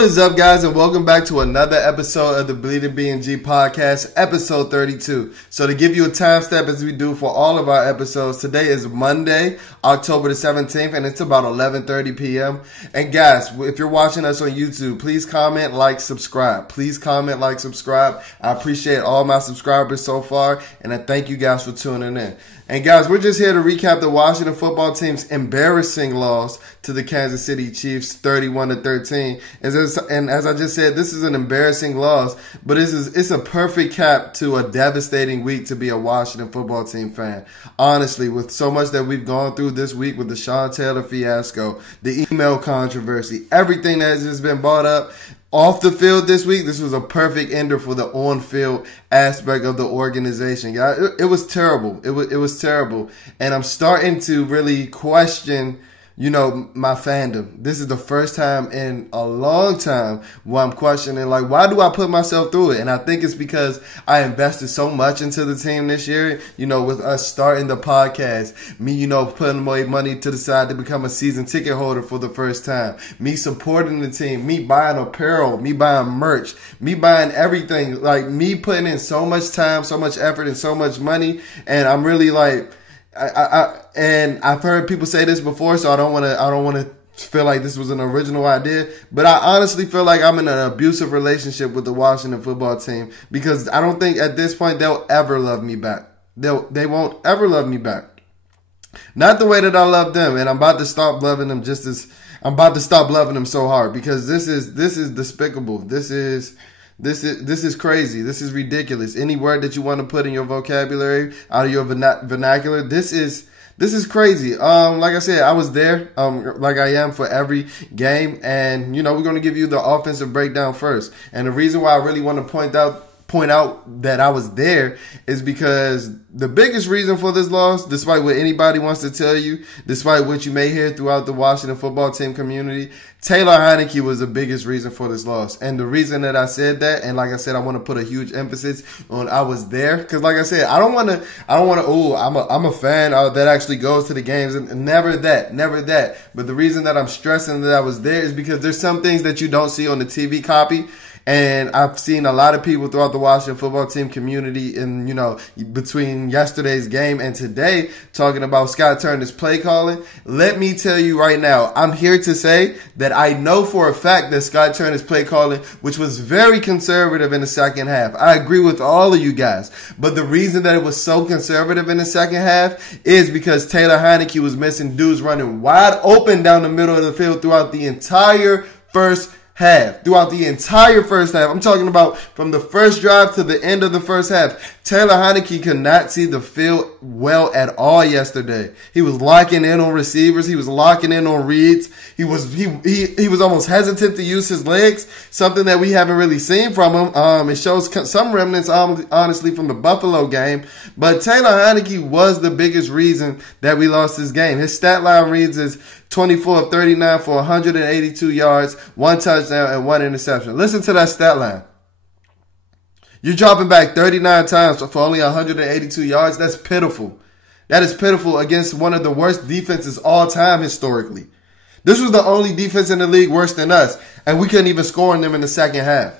What is up, guys, and welcome back to another episode of the BnG podcast, episode 32. So to give you a time step as we do for all of our episodes, today is Monday, October the 17th, and it's about 11:30 p.m. And guys, if you're watching us on YouTube, please comment, like, subscribe. Please comment, like, subscribe. I appreciate all my subscribers so far, and I thank you guys for tuning in. And guys, we're just here to recap the Washington football team's embarrassing loss to the Kansas City Chiefs, 31-13. And as I just said, this is an embarrassing loss, but it's a perfect cap to a devastating week to be a Washington football team fan. Honestly, with so much that we've gone through this week with the Sean Taylor fiasco, the email controversy, everything that has just been brought up off the field this week, this was a perfect ender for the on-field aspect of the organization. Guys, it was terrible. It was terrible. And I'm starting to really question, my fandom. This is the first time in a long time where I'm questioning, why do I put myself through it? And I think it's because I invested so much into the team this year, with us starting the podcast, me, putting away money to the side to become a season ticket holder for the first time, me supporting the team, me buying apparel, me buying merch, me buying everything, me putting in so much time, so much effort, and so much money. And I'm really and I've heard people say this before, so I don't want to feel like this was an original idea, but I honestly feel like I'm in an abusive relationship with the Washington football team because I don't think at this point they'll ever love me back. They won't ever love me back. Not the way that I love them, and I'm about to stop loving them I'm about to stop loving them so hard because this is despicable. This is crazy. This is ridiculous. Any word that you want to put in your vocabulary, out of your vernacular, this is crazy. Like I said, I was there, like I am for every game. And, we're going to give you the offensive breakdown first. And the reason why I really want to point out that I was there is because the biggest reason for this loss, despite what anybody wants to tell you, despite what you may hear throughout the Washington football team community, Taylor Heinicke was the biggest reason for this loss. And the reason that I said that, and like I said, I want to put a huge emphasis on I was there. Because like I said, I'm a fan that actually goes to the games, and never that. But the reason that I'm stressing that I was there is because there's some things that you don't see on the TV copy. And I've seen a lot of people throughout the Washington football team community in, between yesterday's game and today talking about Scott Turner's play calling. Let me tell you right now, I'm here to say that I know for a fact that Scott Turner's play calling, which was very conservative in the second half. I agree with all of you guys. But the reason that it was so conservative in the second half is because Taylor Heinicke was missing dudes running wide open down the middle of the field throughout the entire first half. Throughout the entire first half. I'm talking about from the first drive to the end of the first half. Taylor Heinicke could not see the field well at all yesterday. He was locking in on receivers. He was locking in on reads. He was almost hesitant to use his legs, something that we haven't really seen from him. It shows some remnants, honestly, from the Buffalo game. But Taylor Heinicke was the biggest reason that we lost this game. His stat line reads as 24 of 39 for 182 yards, 1 touchdown, and 1 interception. Listen to that stat line. You're dropping back 39 times for only 182 yards. That's pitiful. That is pitiful against one of the worst defenses all time historically. This was the only defense in the league worse than us, and we couldn't even score on them in the second half.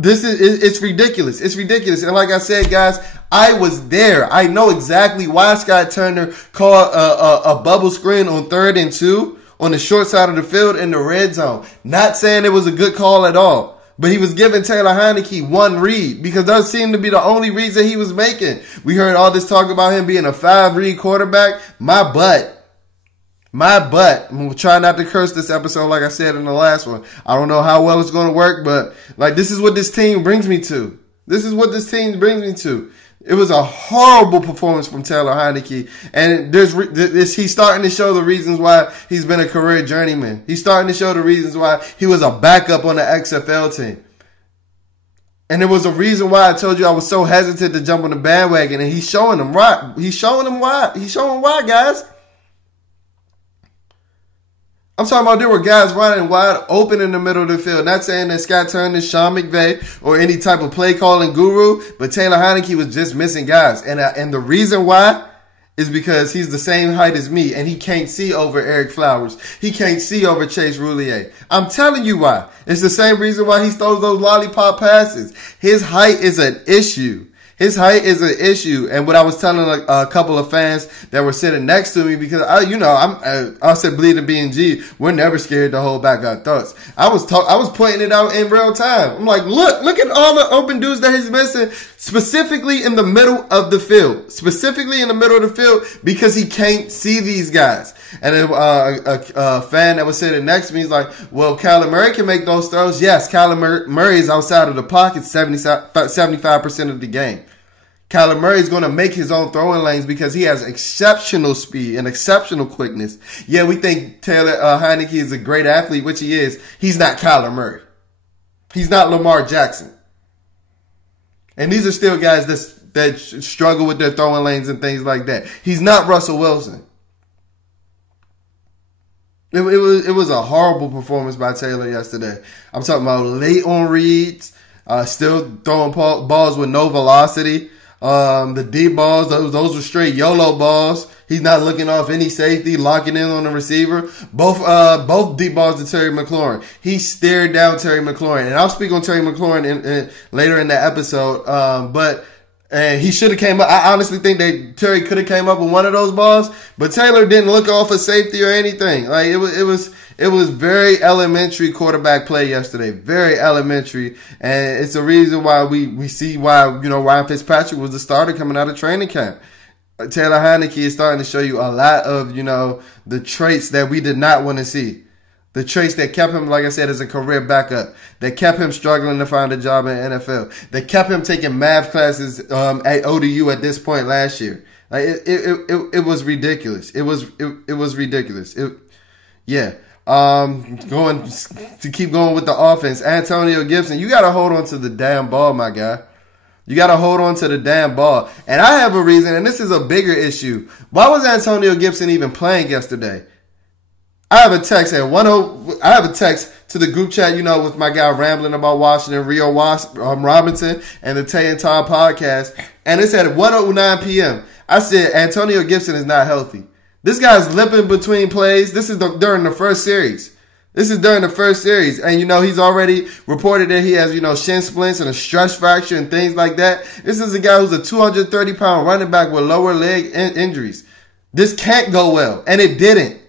It's ridiculous. It's ridiculous. And like I said, guys, I was there. I know exactly why Scott Turner called a bubble screen on 3rd and 2 on the short side of the field in the red zone. Not saying it was a good call at all, but he was giving Taylor Heinicke one read because that seemed to be the only reads that he was making. We heard all this talk about him being a 5-read quarterback. My butt. I'm going to try not to curse this episode like I said in the last one. I don't know how well it's going to work, but this is what this team brings me to. It was a horrible performance from Taylor Heinicke, and he's starting to show the reasons why he's been a career journeyman. He's starting to show the reasons why he was a backup on the XFL team. And there was a reason why I told you I was so hesitant to jump on the bandwagon, and he's showing them right. He's showing why, guys. I'm talking about there were guys running wide open in the middle of the field. Not saying that Scott Turner, Sean McVay, or any type of play calling guru, but Taylor Heinicke was just missing guys. And the reason why is because he's the same height as me and he can't see over Eric Flowers. He can't see over Chase Roulier. I'm telling you why. It's the same reason why he throws those lollipop passes. His height is an issue. His height is an issue. And what I was telling a couple of fans that were sitting next to me, because I said bleeding BnG, we're never scared to hold back our thoughts. I was pointing it out in real time. I'm like, look at all the open dudes that he's missing, specifically in the middle of the field. Specifically in the middle of the field, because he can't see these guys. And then, a fan that was sitting next to me is like, well, Kyler Murray can make those throws. Yes, Kyler Murray is outside of the pocket 75% of the game. Kyler Murray is going to make his own throwing lanes because he has exceptional speed and exceptional quickness. Yeah, we think Taylor Heineke is a great athlete, which he is. He's not Kyler Murray. He's not Lamar Jackson. And these are still guys that struggle with their throwing lanes and things like that. He's not Russell Wilson. It was a horrible performance by Taylor yesterday. I'm talking about late on reads, still throwing balls with no velocity. The deep balls, those were straight YOLO balls. He's not looking off any safety, locking in on the receiver. Both deep balls to Terry McLaurin. He stared down Terry McLaurin. And I'll speak on Terry McLaurin later in the episode. And he should have came up. I honestly think that Terry could have came up with one of those balls, but Taylor didn't look off a safety or anything. Like it was very elementary quarterback play yesterday. Very elementary. And it's the reason why we see why, Ryan Fitzpatrick was the starter coming out of training camp. Taylor Heineke is starting to show you a lot of, the traits that we did not want to see. The traits that kept him, like I said, as a career backup. That kept him struggling to find a job in the NFL. That kept him taking math classes at ODU at this point last year. Like it was ridiculous. It was ridiculous. Going to keep going with the offense. Antonio Gibson, you got to hold on to the damn ball, my guy. You got to hold on to the damn ball. And I have a reason, and this is a bigger issue. Why was Antonio Gibson even playing yesterday? I have a text to the group chat, with my guy rambling about Washington, Rio Robinson, and the Tay and Todd podcast. And it's at 1:09 p.m. I said, Antonio Gibson is not healthy. This guy's limping between plays. This is during the first series. And, he's already reported that he has, shin splints and a stress fracture and things like that. This is a guy who's a 230-pound running back with lower leg injuries. This can't go well. And it didn't.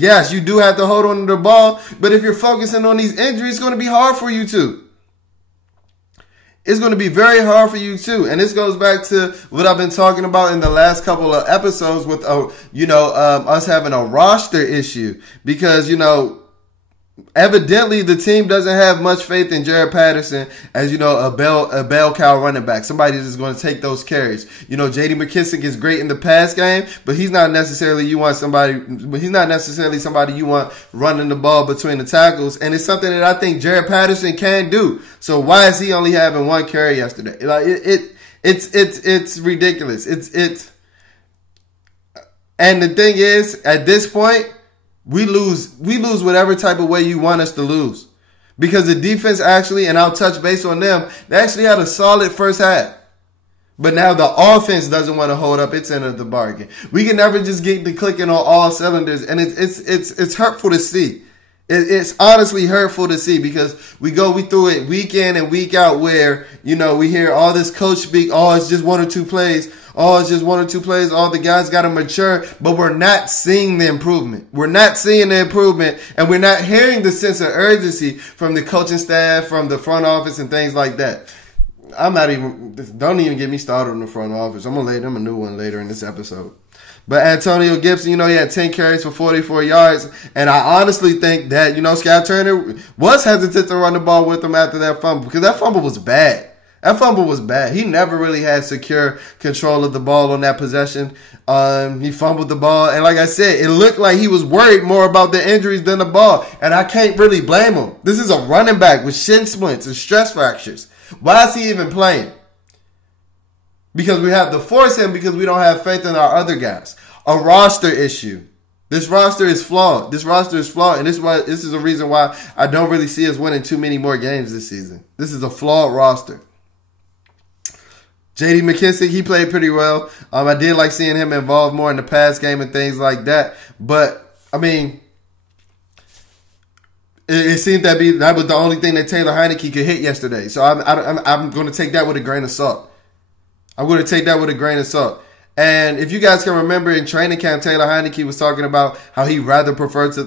Yes, you do have to hold on to the ball, but if you're focusing on these injuries, it's going to be hard for you too. It's going to be very hard for you too. And this goes back to what I've been talking about in the last couple of episodes with, us having a roster issue because, evidently the team doesn't have much faith in Jared Patterson as, a bell cow running back. Somebody that's going to take those carries. J.D. McKissic is great in the pass game, but he's not necessarily somebody you want running the ball between the tackles. And it's something that I think Jared Patterson can do. So why is he only having one carry yesterday? Like it's ridiculous. And the thing is, at this point, we lose whatever type of way you want us to lose. Because the defense actually, and I'll touch base on them, they actually had a solid first half. But now the offense doesn't want to hold up its end of the bargain. We can never just get to clicking on all cylinders, and it's hurtful to see. It's honestly hurtful to see because we go through it week in and week out where, we hear all this coach speak, it's just one or two plays. All the guys got to mature, but we're not seeing the improvement. And we're not hearing the sense of urgency from the coaching staff, from the front office and things like that. Don't even get me started on the front office. I'm going to lay them a new one later in this episode. But Antonio Gibson, he had 10 carries for 44 yards. And I honestly think that, Scott Turner was hesitant to run the ball with him after that fumble because that fumble was bad. He never really had secure control of the ball on that possession. He fumbled the ball. And like I said, it looked like he was worried more about the injuries than the ball. And I can't really blame him. This is a running back with shin splints and stress fractures. Why is he even playing? Because we have to force him because we don't have faith in our other guys. A roster issue. This roster is flawed. And this is a reason why I don't really see us winning too many more games this season. This is a flawed roster. J.D. McKissick, he played pretty well. I did like seeing him involved more in the pass game and things like that. But, I mean, it seemed that was the only thing that Taylor Heineke could hit yesterday. So I'm going to take that with a grain of salt. I'm going to take that with a grain of salt. And if you guys can remember in training camp, Taylor Heineke was talking about how he rather preferred to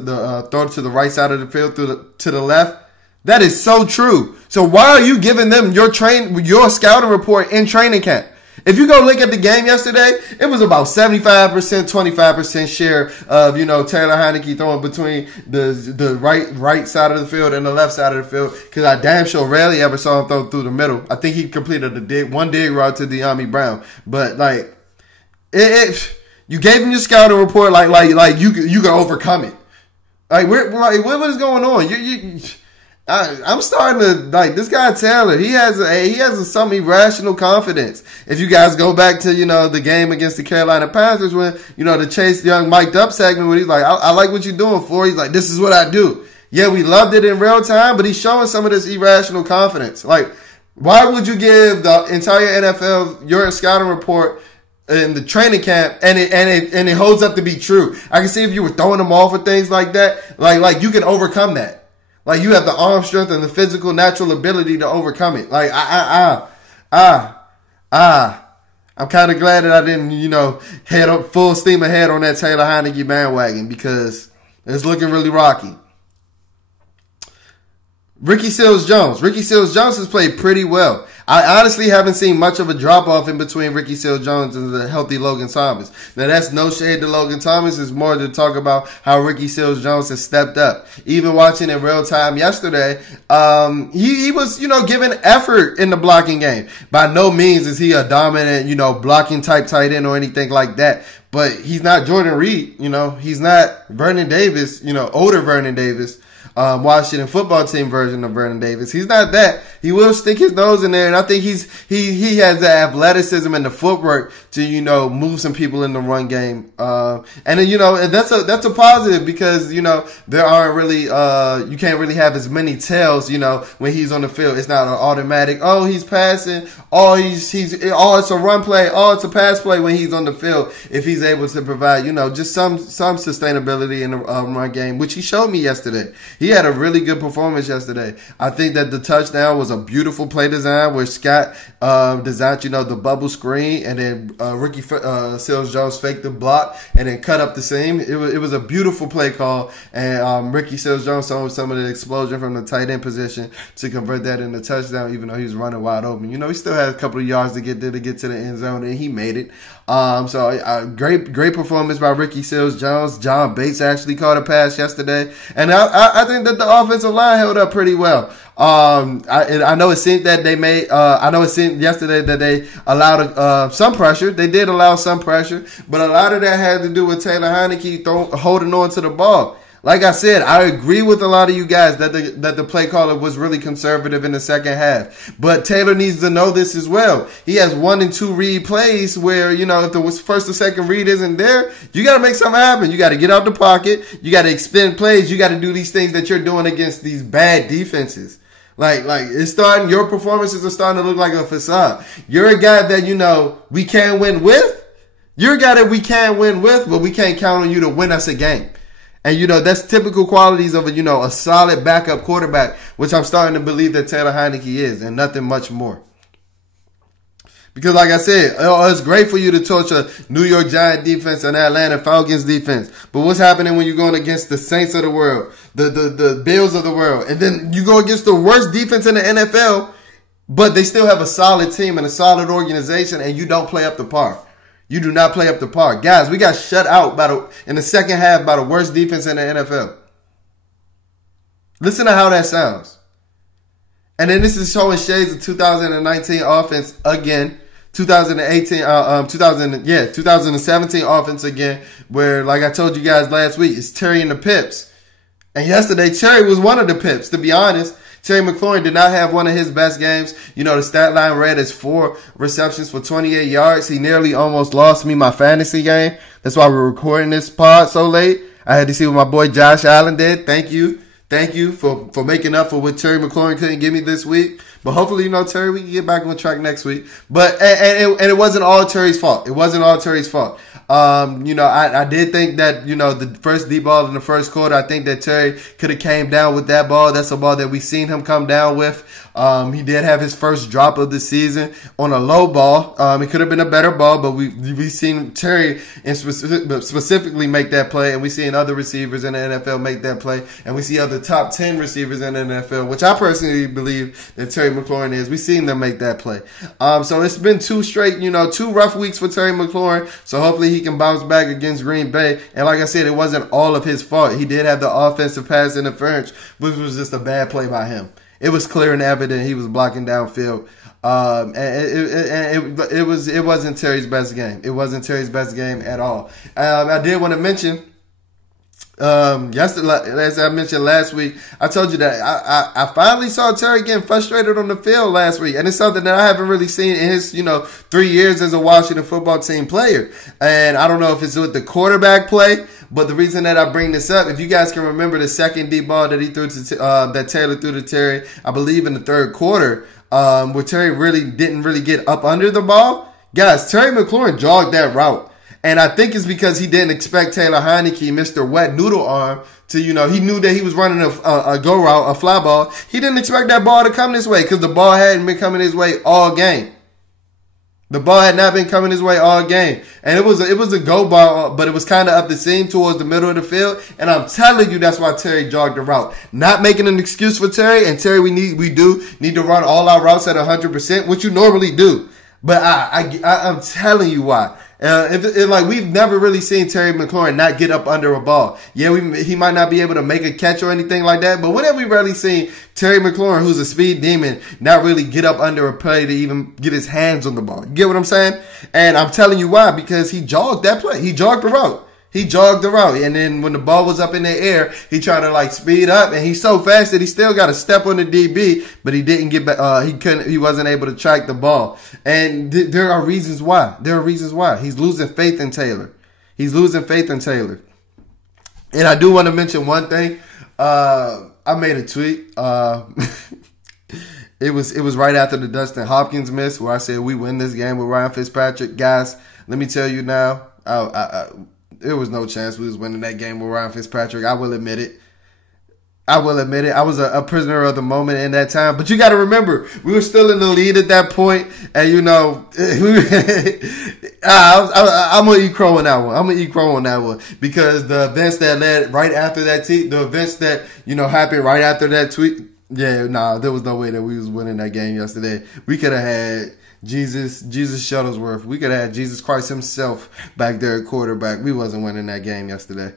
throw to the right side of the field to the left. That is so true. So why are you giving them your scouting report in training camp? If you go look at the game yesterday, it was about 75%, 25% share of, Taylor Heineke throwing between the right side of the field and the left side of the field. Because I damn sure rarely ever saw him throw through the middle. I think he completed one dig route to De'Ami Brown. But you gave him your scouting report like you can overcome it. What is going on? I'm starting to this guy Taylor. He has some irrational confidence. If you guys go back to the game against the Carolina Panthers when the Chase Young mic'd up segment when he's like, I like what you're doing for. He's like, this is what I do. Yeah, we loved it in real time, but he's showing some of this irrational confidence. Like, why would you give the entire NFL your scouting report in the training camp and it holds up to be true? I can see if you were throwing them off or things like that, like you can overcome that. Like, you have the arm strength and the physical, natural ability to overcome it. Like, I'm kind of glad that I didn't, head up full steam ahead on that Taylor Heineke bandwagon because it's looking really rocky. Ricky Seals-Jones. Ricky Seals-Jones has played pretty well. I honestly haven't seen much of a drop-off in between Ricky Seals-Jones and the healthy Logan Thomas. Now, that's no shade to Logan Thomas. It's more to talk about how Ricky Seals-Jones has stepped up. Even watching in real time yesterday, he was, giving effort in the blocking game. By no means is he a dominant, blocking type tight end or anything like that. But he's not Jordan Reed, he's not Vernon Davis, older Vernon Davis. Washington football team version of Vernon Davis. He's not that. He will stick his nose in there, and I think he has the athleticism and the footwork to move some people in the run game. And then that's a positive because there aren't really you can't really have as many tells when he's on the field. It's not an automatic. Oh, he's passing. Oh, it's a run play. Oh, it's a pass play when he's on the field. If he's able to provide just some sustainability in the run game, which he showed me yesterday. He had a really good performance yesterday. I think that the touchdown was a beautiful play design where Scott designed, the bubble screen, and then Ricky Seals-Jones faked the block and then cut up the seam. It was a beautiful play call, and Ricky Seals-Jones saw some of the explosion from the tight end position to convert that into a touchdown, even though he was running wide open. He still had a couple of yards to get there to get to the end zone, and he made it. Great performance by Ricky Seals-Jones. John Bates actually caught a pass yesterday, and I think that the offensive line held up pretty well. I know it seemed that they made. I know it seemed yesterday that they allowed some pressure. They did allow some pressure, but a lot of that had to do with Taylor Heineke holding on to the ball. Like I said, I agree with a lot of you guys that the play caller was really conservative in the second half. But Taylor needs to know this as well. He has 1 and 2 read plays where, if the first or second read isn't there, you got to make something happen. You got to get out the pocket. You got to extend plays. You got to do these things that you're doing against these bad defenses. Your performances are starting to look like a facade. You're a guy that, we can win with. You're a guy that we can win with, but we can't count on you to win us a game. And, that's typical qualities of a solid backup quarterback, which I'm starting to believe that Taylor Heineke is, and nothing much more. Because like I said, it's great for you to torch a New York Giants defense and Atlanta Falcons defense. But what's happening when you're going against the Saints of the world, the Bills of the world, and then you go against the worst defense in the NFL, but they still have a solid team and a solid organization, and you don't play up to par. You do not play up to par. Guys, we got shut out in the second half by the worst defense in the NFL. Listen to how that sounds. And then this is showing shades of 2019 offense again. 2017 offense again, where, like I told you guys last week, it's Terry and the Pips. And yesterday, Terry was one of the Pips, to be honest. Terry McLaurin did not have one of his best games. The stat line read as 4 receptions for 28 yards. He nearly almost lost me my fantasy game. That's why we're recording this pod so late. I had to see what my boy Josh Allen did. Thank you for making up for what Terry McLaurin couldn't give me this week. But hopefully, Terry, we can get back on track next week. But and it wasn't all Terry's fault. It wasn't all Terry's fault. I did think that, the first deep ball in the first quarter, I think that Terry could have came down with that ball. That's a ball that we seen him come down with. He did have his first drop of the season on a low ball. It could have been a better ball, but we seen Terry specifically make that play, and we seen other receivers in the NFL make that play, and we see other top 10 receivers in the NFL, which I personally believe that Terry McLaurin is. We seen them make that play. So it's been two straight, 2 rough weeks for Terry McLaurin. So hopefully he can bounce back against Green Bay. And like I said, it wasn't all of his fault. He did have the offensive pass interference, which was just a bad play by him. It was clear and evident he was blocking downfield. And it wasn't Terry's best game. It wasn't Terry's best game at all. I did want to mention, yesterday, as I mentioned last week, I told you that I finally saw Terry getting frustrated on the field last week. And it's something that I haven't really seen in his, 3 years as a Washington football team player. And I don't know if it's with the quarterback play, but the reason that I bring this up, if you guys can remember the second deep ball that he threw to, that Taylor threw to Terry, I believe in the third quarter, where Terry didn't really get up under the ball. Guys, Terry McLaurin jogged that route. And I think it's because he didn't expect Taylor Heineke, Mr. Wet Noodle Arm, to, he knew that he was running a go route, a fly ball. He didn't expect that ball to come this way because the ball hadn't been coming his way all game. The ball had not been coming his way all game. And it was a go ball, but it was kind of up the seam towards the middle of the field. And I'm telling you, that's why Terry jogged the route. Not making an excuse for Terry. And Terry, we do need to run all our routes at 100%, which you normally do. But I'm telling you why. We've never really seen Terry McLaurin not get up under a ball. Yeah, he might not be able to make a catch or anything like that, but when have we really seen Terry McLaurin, who's a speed demon, not really get up under a play to even get his hands on the ball? You get what I'm saying? And I'm telling you why, because he jogged that play. He jogged the route. He jogged the route. And then when the ball was up in the air, he tried to speed up, and he's so fast that he still got to step on the DB, but he didn't get back. He wasn't able to track the ball. And there are reasons why. He's losing faith in Taylor. And I do want to mention one thing. I made a tweet. It was right after the Dustin Hopkins miss where I said we win this game with Ryan Fitzpatrick. Guys, let me tell you now, there was no chance we was winning that game with Ryan Fitzpatrick. I will admit it. I was a prisoner of the moment in that time. But you got to remember, we were still in the lead at that point. And, I'm going to eat crow on that one. Because the events that led right after that the events that, happened right after that tweet. Yeah, there was no way that we was winning that game yesterday. We could have had Jesus Shuttlesworth. We could have had Jesus Christ himself back there at quarterback. We wasn't winning that game yesterday.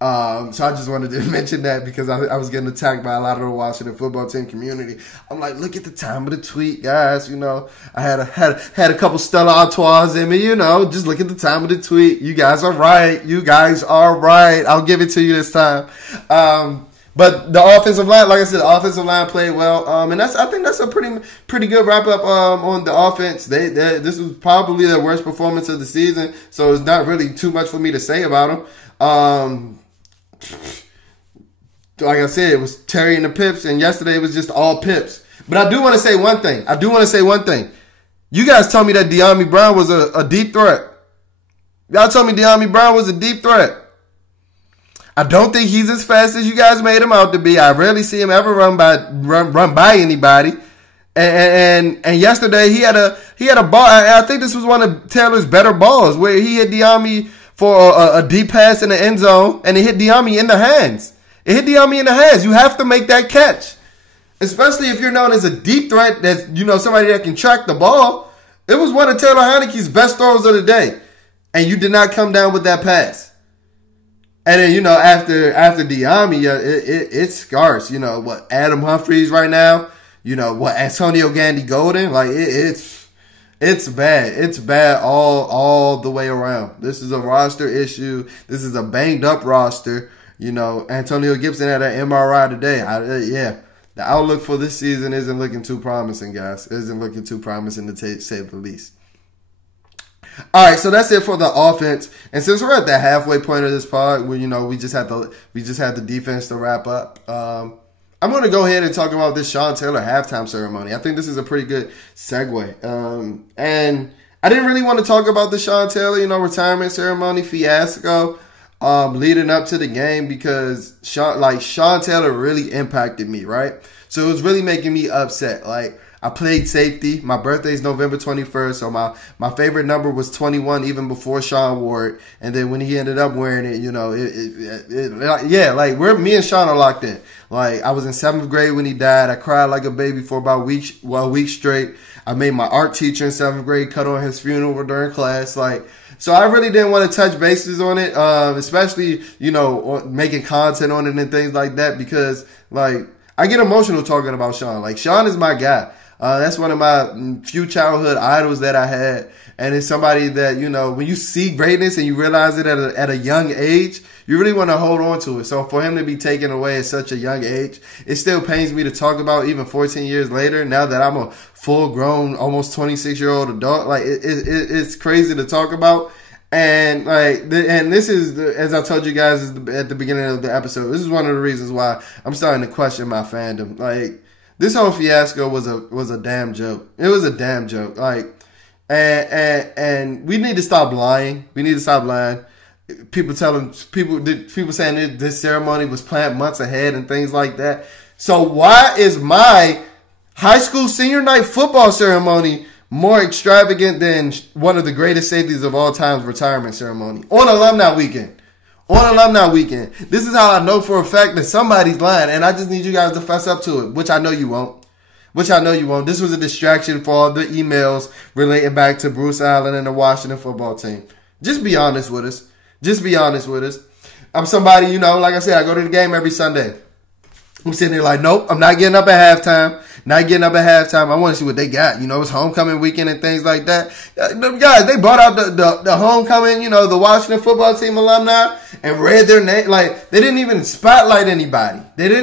So I just wanted to mention that because I was getting attacked by a lot of the Washington football team community. I'm like, look at the time of the tweet, guys. I had a couple Stella Artois in me. Just look at the time of the tweet. You guys are right. I'll give it to you this time. But the offensive line, like I said, the offensive line played well. And I think that's a pretty good wrap up on the offense. This was probably their worst performance of the season, so it's not really too much for me to say about them. Like I said, it was Terry and the Pips, and yesterday it was just all Pips. But I do want to say one thing. You guys told me that De'Ami Brown was a deep threat. Y'all told me De'Ami Brown was a deep threat. I don't think he's as fast as you guys made him out to be. I rarely see him ever run by anybody. And yesterday he had a ball. I think this was one of Taylor's better balls where he hit De'Ami for a deep pass in the end zone, and it hit De'Ami in the hands. You have to make that catch, especially if you're known as a deep threat. That's somebody that can track the ball. It was one of Taylor Heineke's best throws of the day, and you did not come down with that pass. And then, after De'Ami, it's scarce. What Adam Humphries right now, Antonio Gandy Golden, it's bad. It's bad all the way around. This is a roster issue. This is a banged up roster. Antonio Gibson had an MRI today. The outlook for this season isn't looking too promising, guys. It isn't looking too promising to say the least. All right, so that's it for the offense. And since we're at the halfway point of this pod, where we just had the defense to wrap up. I'm going to go ahead and talk about this Sean Taylor halftime ceremony. I think this is a pretty good segue. And I didn't really want to talk about the Sean Taylor, retirement ceremony fiasco leading up to the game because Sean Taylor really impacted me, right? So it was really making me upset. Like, I played safety. My birthday is November 21st, so my favorite number was 21 even before Sean wore it. And then when he ended up wearing it, me and Sean are locked in. Like, I was in 7th grade when he died. I cried like a baby for about a week straight. I made my art teacher in 7th grade cut on his funeral during class. So I really didn't want to touch bases on it, especially, making content on it and things like that because, I get emotional talking about Sean. Like, Sean is my guy. That's one of my few childhood idols that I had. And it's somebody that, when you see greatness and you realize it at a young age, you really want to hold on to it. So for him to be taken away at such a young age, it still pains me to talk about even 14 years later, now that I'm a full grown, almost 26-year-old adult. Like, it's crazy to talk about. And this is, as I told you guys at the beginning of the episode, this is one of the reasons why I'm starting to question my fandom. Like, this whole fiasco was a damn joke. It was a damn joke. And we need to stop lying. We need to stop lying. People saying that this ceremony was planned months ahead and things like that. So why is my high school senior night football ceremony more extravagant than one of the greatest safeties of all time's retirement ceremony on alumni weekend? This is how I know for a fact that somebody's lying, and I just need you guys to fess up to it, which I know you won't. This was a distraction for all the emails relating back to Bruce Allen and the Washington football team. Just be honest with us. I'm somebody, like I said, I go to the game every Sunday. I'm sitting there like, nope, I'm not getting up at halftime. I want to see what they got. It's homecoming weekend and things like that. Them guys, they brought out the homecoming, the Washington football team alumni and read their name. Like, they didn't even spotlight anybody. They're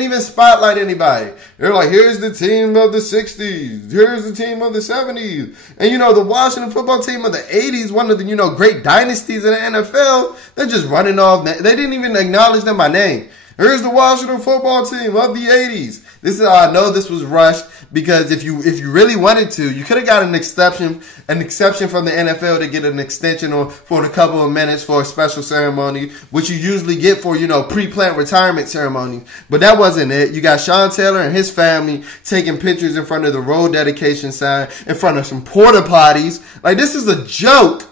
like, here's the team of the 60s. Here's the team of the 70s. And, the Washington football team of the 80s, one of the, great dynasties in the NFL, they're just running off. They didn't even acknowledge them by name. Here's the Washington football team of the 80s. This is how I know this was rushed, because if you really wanted to, you could have got an exception from the NFL to get an extension for a couple of minutes for a special ceremony, which you usually get for, pre-planned retirement ceremonies. But that wasn't it. You got Sean Taylor and his family taking pictures in front of the road dedication sign, in front of some porta potties. Like, this is a joke.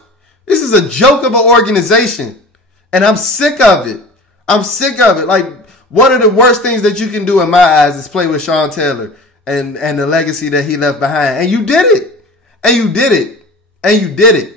This is a joke of an organization. And I'm sick of it. Like, one of the worst things that you can do in my eyes is play with Sean Taylor and the legacy that he left behind. And you did it.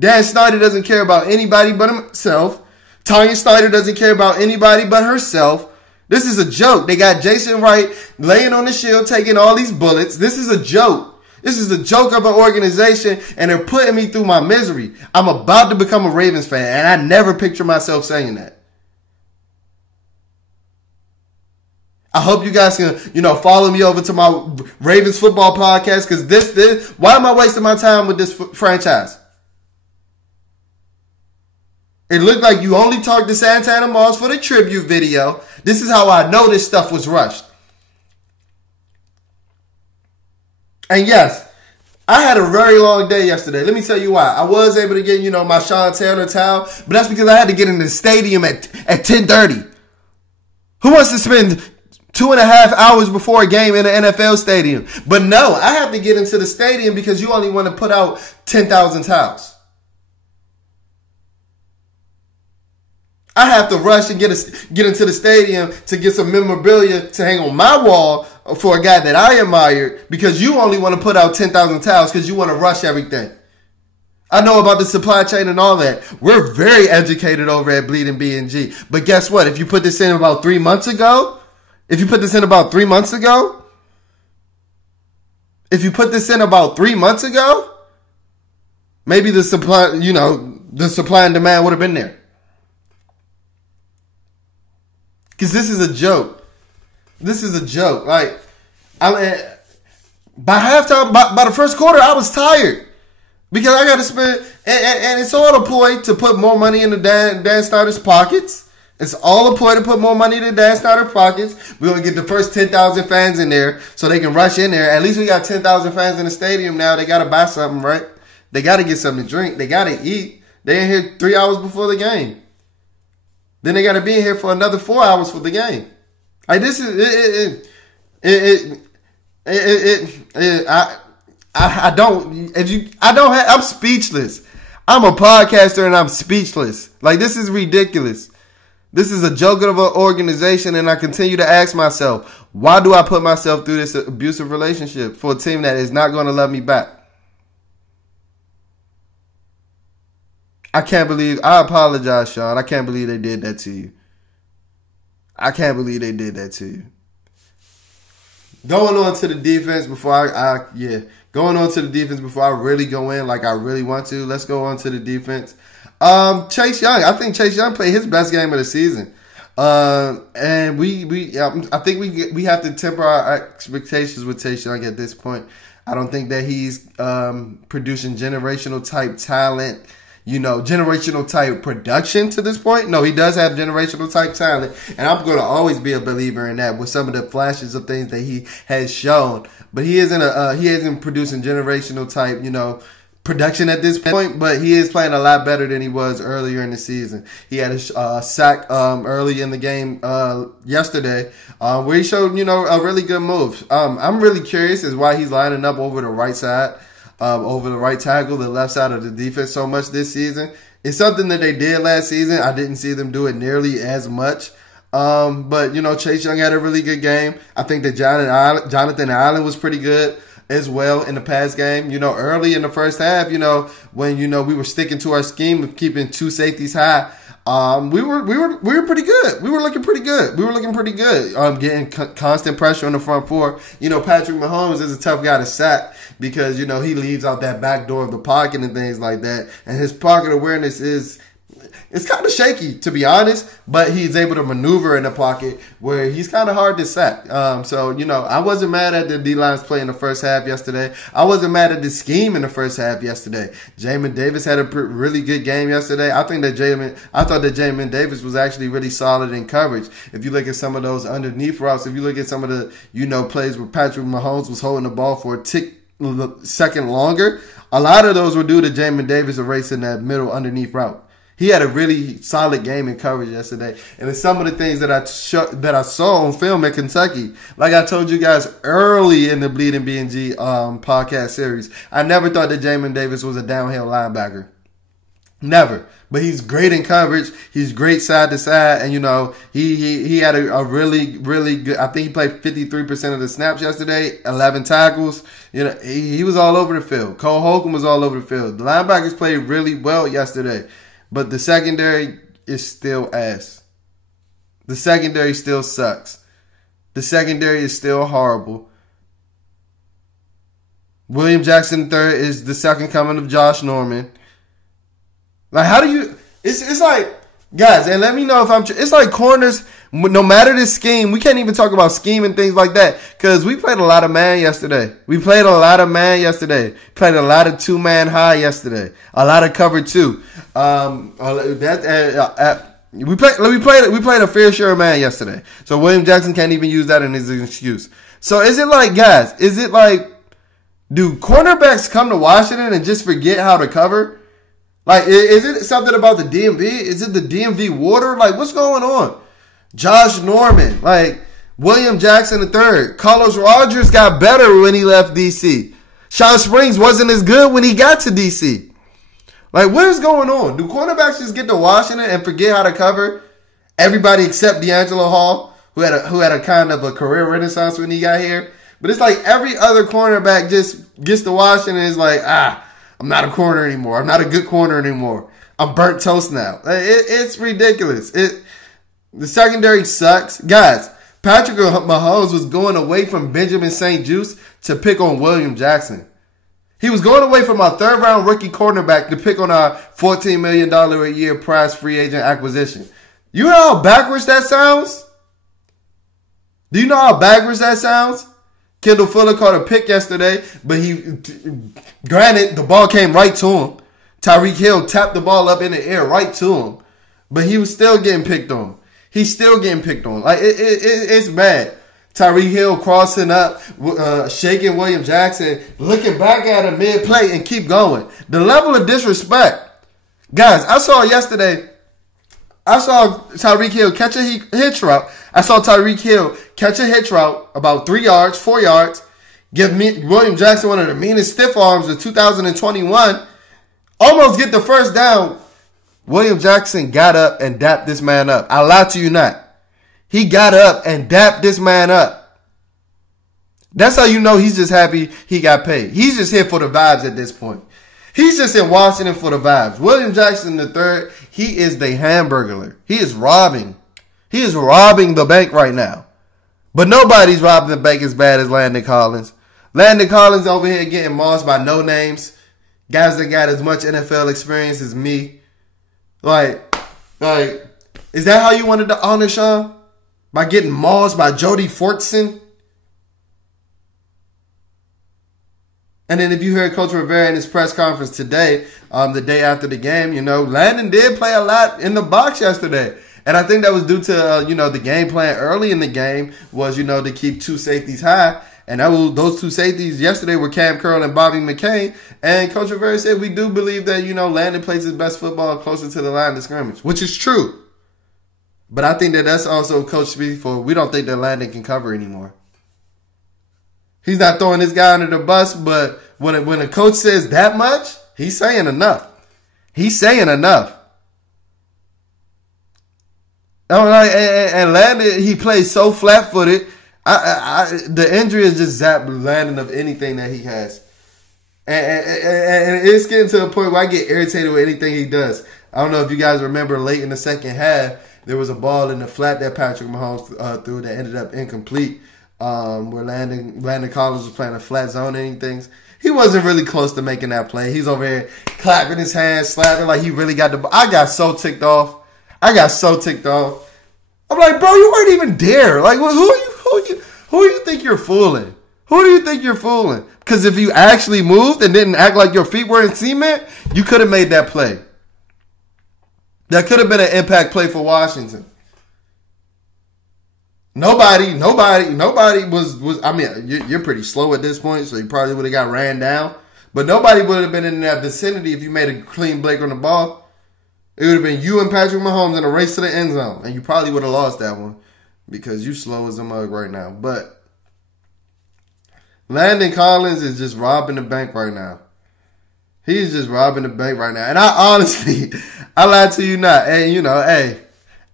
Dan Snyder doesn't care about anybody but himself. Tanya Snyder doesn't care about anybody but herself. This is a joke. They got Jason Wright laying on the shield, taking all these bullets. This is a joke. This is a joke of an organization, and they're putting me through my misery. I'm about to become a Ravens fan, and I never picture myself saying that. I hope you guys can, follow me over to my Ravens football podcast, because this, why am I wasting my time with this franchise? It looked like you only talked to Santana Moss for the tribute video. This is how I know this stuff was rushed. And yes, I had a very long day yesterday. Let me tell you why. I was able to get, my Sean Taylor towel, but that's because I had to get in the stadium at 10:30. Who wants to spend 2.5 hours before a game in an NFL stadium? But no, I have to get into the stadium because you only want to put out 10,000 towels. I have to rush and get into the stadium to get some memorabilia to hang on my wall for a guy that I admired, because you only want to put out 10,000 towels because you want to rush everything. I know about the supply chain and all that. We're very educated over at BnG. But guess what? If you put this in about 3 months ago, maybe the supply and demand would have been there. Because this is a joke. Like, by halftime, by the first quarter, I was tired. Because I got to spend, and it's all a ploy to put more money into Dan Snyder's pockets. It's all a ploy to put more money in Dan Snyder pockets. We're going to get the first 10,000 fans in there so they can rush in there. At least we got 10,000 fans in the stadium now. They got to buy something, right? They got to get something to drink. They got to eat. They in here 3 hours before the game. Then they got to be in here for another 4 hours for the game. Like, this is I'm speechless. I'm a podcaster and I'm speechless. Like, this is ridiculous. This is a joke of an organization, and I continue to ask myself, why do I put myself through this abusive relationship for a team that is not going to love me back? I apologize, Sean. I can't believe they did that to you. Going on to the defense before I really go in like I really want to. Let's go on to the defense. Chase Young. I think Chase Young played his best game of the season. And I think we have to temper our expectations with Chase Young at this point. I don't think that he's producing generational type talent, generational type production to this point. No, he does have generational type talent, and I'm going to always be a believer in that with some of the flashes of things that he has shown. But he isn't producing generational type, production at this point, but he is playing a lot better than he was earlier in the season. He had a sack early in the game yesterday where he showed, a really good move. I'm really curious as why he's lining up over the right side, over the right tackle, the left side of the defense so much this season. It's something that they did last season. I didn't see them do it nearly as much. But Chase Young had a really good game. I think that Jonathan Allen was pretty good as well in the pass game. Early in the first half, when we were sticking to our scheme of keeping two safeties high, we were pretty good. We were looking pretty good. Getting constant pressure on the front four. Patrick Mahomes is a tough guy to sack because he leaves out that back door of the pocket and things like that, and his pocket awareness it's kind of shaky, to be honest, but he's able to maneuver in the pocket where he's kind of hard to sack. I wasn't mad at the D-line's play in the first half yesterday. I wasn't mad at the scheme in the first half yesterday. Jamin Davis had a really good game yesterday. I thought that Jamin Davis was actually really solid in coverage. If you look at some of those underneath routes, if you look at some of the, plays where Patrick Mahomes was holding the ball for a second longer, a lot of those were due to Jamin Davis erasing that middle underneath route. He had a really solid game in coverage yesterday. And it's some of the things that I saw on film in Kentucky. Like I told you guys early in the Bleeding BnG podcast series, I never thought that Jamin Davis was a downhill linebacker. Never. But he's great in coverage. He's great side to side. And, he had a really, really good, I think he played 53% of the snaps yesterday, 11 tackles. He was all over the field. Cole Holcomb was all over the field. The linebackers played really well yesterday. But the secondary is still ass. The secondary still sucks. The secondary is still horrible. William Jackson III is the second coming of Josh Norman. Like, how do you... It's like... Guys, and let me know if I'm... It's like corners, no matter the scheme, we can't even talk about scheme and things like that, because we played a lot of man yesterday. Played a lot of two-man high yesterday. A lot of cover two. We played a fair share of man yesterday. So William Jackson can't even use that as an excuse. So is it like, guys, do cornerbacks come to Washington and just forget how to cover? Like, is it something about the DMV? Is it the DMV water? Like, what's going on? Josh Norman, William Jackson III. Carlos Rogers got better when he left D.C. Sean Springs wasn't as good when he got to D.C. What is going on? Do cornerbacks just get to Washington and forget how to cover? Everybody except D'Angelo Hall, who had a kind of a career renaissance when he got here. But it's like every other cornerback just gets to Washington and is like, I'm not a corner anymore. I'm not a good corner anymore. I'm burnt toast now. It's ridiculous. The secondary sucks. Guys, Patrick Mahomes was going away from Benjamin St-Juste to pick on William Jackson. He was going away from our third-round rookie cornerback to pick on our $14 million a year prize free agent acquisition. You know how backwards that sounds? Do you know how backwards that sounds? Kendall Fuller caught a pick yesterday, but granted, the ball came right to him. Tyreek Hill tapped the ball up in the air right to him, but he was still getting picked on. He's still getting picked on. Like, it's bad. Tyreek Hill crossing up, shaking William Jackson, looking back at him mid-play and keep going. The level of disrespect. Guys, I saw Tyreek Hill catch a hitch route. I saw Tyreek Hill catch a hitch route about 3 yards, 4 yards, give William Jackson one of the meanest stiff arms of 2021, almost get the first down. William Jackson got up and dapped this man up. I lie to you not. He got up and dapped this man up. That's how you know he's just happy he got paid. He's just here for the vibes at this point. He's just in Washington for the vibes. William Jackson III, he is the hamburglar. He is robbing. He is robbing the bank right now. But nobody's robbing the bank as bad as Landon Collins. Landon Collins over here getting mossed by no names. Guys that got as much NFL experience as me. Like, is that how you wanted to honor Sean? By getting mauled by Jody Fortson? And then if you heard Coach Rivera in his press conference today, the day after the game, Landon did play a lot in the box yesterday. And I think that was due to, the game plan early in the game was, to keep two safeties high. And those two safeties yesterday were Cam Curl and Bobby McCain. And Coach Rivera said, we do believe that, Landon plays his best football closer to the line of scrimmage, which is true. But I think that's also Coach speak for, we don't think that Landon can cover anymore. He's not throwing this guy under the bus, but when a coach says that much, he's saying enough. He's saying enough. And Landon, he plays so flat-footed. The injury has just zapped Landon of anything that he has. And it's getting to a point where I get irritated with anything he does. I don't know if you guys remember late in the second half, there was a ball in the flat that Patrick Mahomes threw that ended up incomplete, where Landon Collins was playing a flat zone and things. He wasn't really close to making that play. He's over here clapping his hands, slapping like he really got the ball. I got so ticked off. I'm like, bro, you weren't even there. Like, who do you think you're fooling? Who do you think you're fooling? Because if you actually moved and didn't act like your feet were in cement, you could have made that play. That could have been an impact play for Washington. Nobody was. I mean, you're pretty slow at this point, so you probably would have got ran down. But nobody would have been in that vicinity if you made a clean break on the ball. It would have been you and Patrick Mahomes in a race to the end zone, and you probably would have lost that one because you slow as a mug right now. But Landon Collins is just robbing the bank right now. He's just robbing the bank right now. And I honestly, I lie to you not. And,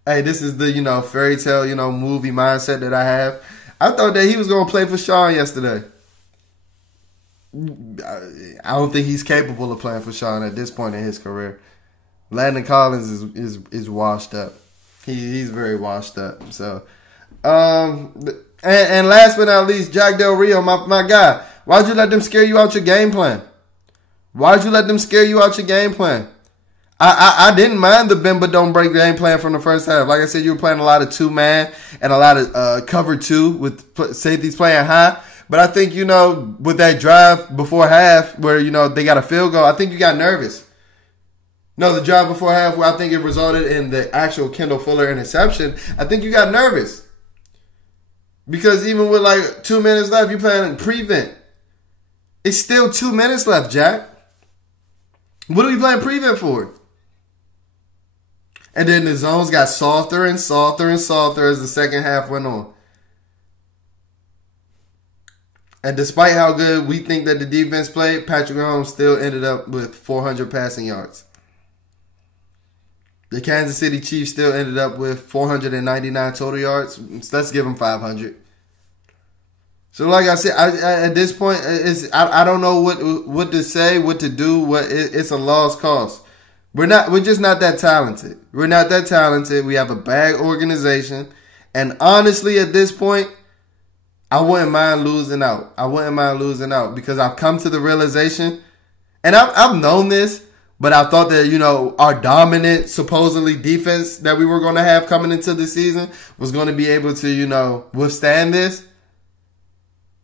hey, this is the, fairy tale, movie mindset that I have. I thought that he was going to play for Sean yesterday. I don't think he's capable of playing for Sean at this point in his career. Landon Collins is washed up. He's very washed up. So, and last but not least, Jack Del Rio, my guy. Why'd you let them scare you out your game plan? Why'd you let them scare you out your game plan? I didn't mind the bend but don't break game plan from the first half. Like I said, you were playing a lot of two-man and a lot of cover two with safeties playing high. But I think, with that drive before half where, they got a field goal, I think you got nervous. No, the drive before half where I think it resulted in the actual Kendall Fuller interception, I think you got nervous. Because even with like 2 minutes left, you're playing prevent. It's still 2 minutes left, Jack. What are we playing prevent for? And then the zones got softer and softer and softer as the second half went on. And despite how good we think that the defense played, Patrick Mahomes still ended up with 400 passing yards. The Kansas City Chiefs still ended up with 499 total yards. Let's give them 500. So, like I said, at this point, I don't know what to say, what to do. It's a lost cause. We're just not that talented. We're not that talented. We have a bad organization, and honestly, at this point, I wouldn't mind losing out. Because I've come to the realization, and I've known this, but I thought that our dominant, supposedly defense that we were going to have coming into the season was going to be able to withstand this.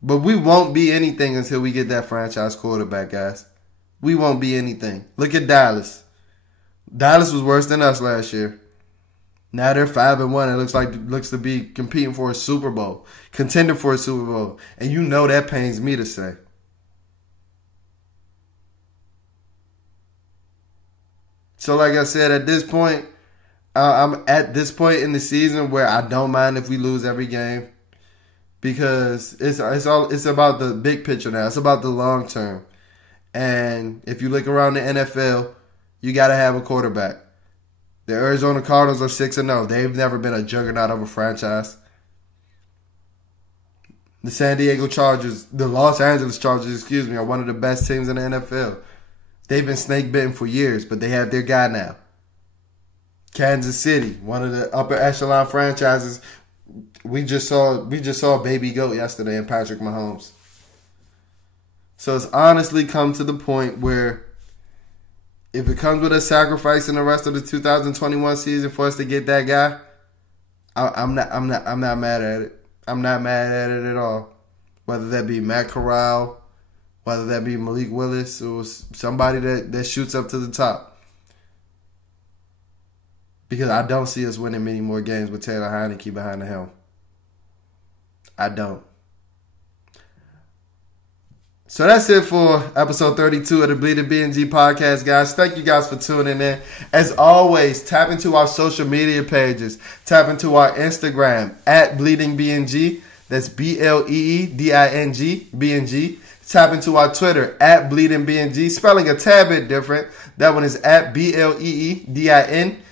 But we won't be anything until we get that franchise quarterback, guys. We won't be anything. Look at Dallas. Dallas was worse than us last year. Now they're 5-1. It looks to be competing for a Super Bowl, contending for a Super Bowl, and you know that pains me to say. So, like I said, at this point, I'm at this point in the season where I don't mind if we lose every game, because it's about the big picture now. It's about the long term, and if you look around the NFL, you got to have a quarterback. The Arizona Cardinals are 6-0. They've never been a juggernaut of a franchise. The Los Angeles Chargers, are one of the best teams in the NFL. They've been snake bitten for years, but they have their guy now. Kansas City, one of the upper echelon franchises. We just saw a baby goat yesterday in Patrick Mahomes. So it's honestly come to the point where if it comes with us sacrificing the rest of the 2021 season for us to get that guy, I'm not mad at it. I'm not mad at it at all. Whether that be Matt Corral, whether that be Malik Willis, or somebody that shoots up to the top. Because I don't see us winning many more games with Taylor Heineke behind the helm. I don't. So that's it for episode 32 of the BnG podcast, guys. Thank you guys for tuning in. As always, tap into our social media pages. Tap into our Instagram at BleedingBnG. That's BleeDing BnG. Tap into our Twitter at BleedingBnG. Spelling a tad bit different. That one is at BleedingBnG.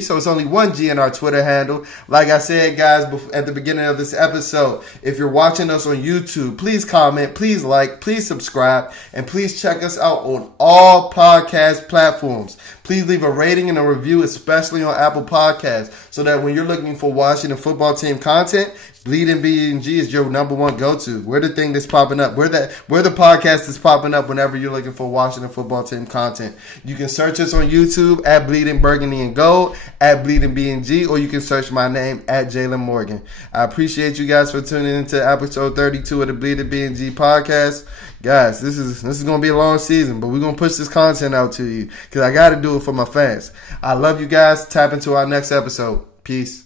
So it's only one G in our Twitter handle. Like I said, guys, at the beginning of this episode, if you're watching us on YouTube, please comment, please like, please subscribe, and please check us out on all podcast platforms. Please leave a rating and a review, especially on Apple Podcasts, so that when you're looking for Washington football team content, Bleeding BnG is your number one go-to. We're the thing that's popping up. We're the podcast that's popping up whenever you're looking for Washington football team content. You can search us on YouTube at Bleeding Burgundy and Gold, at Bleeding BnG, or you can search my name at Jalen Morgan. I appreciate you guys for tuning into episode 32 of the Bleeding BnG podcast. Guys, this is going to be a long season, but we're going to push this content out to you because I got to do it for my fans. I love you guys. Tap into our next episode. Peace.